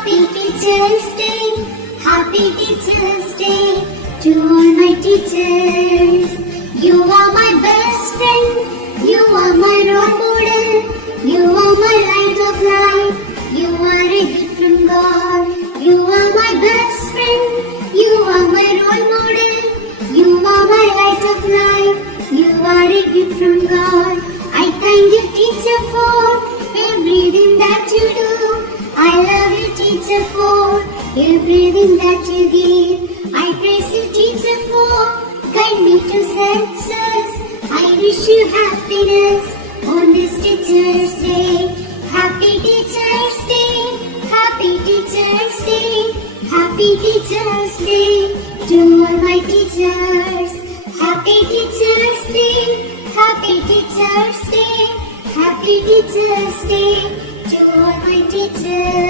Happy Teacher's Day, Happy Teacher's Day to all my teachers. You are my best friend, you are my role model, you are my light of life, you are a gift from God. You are my best friend, you are my role model, you are my light of life, you are a gift from God. I thank you, teacher, for everything that you do. I love you, teacher, for everything that you give. I praise you, teacher, for guide me to success. I wish you happiness on this Teacher's Day. Happy Teacher's Day, Happy Teacher's Day, Happy Teacher's Day to all my teachers. Happy Teacher's Day, Happy Teacher's Day, Happy Teacher's Day to all my teachers.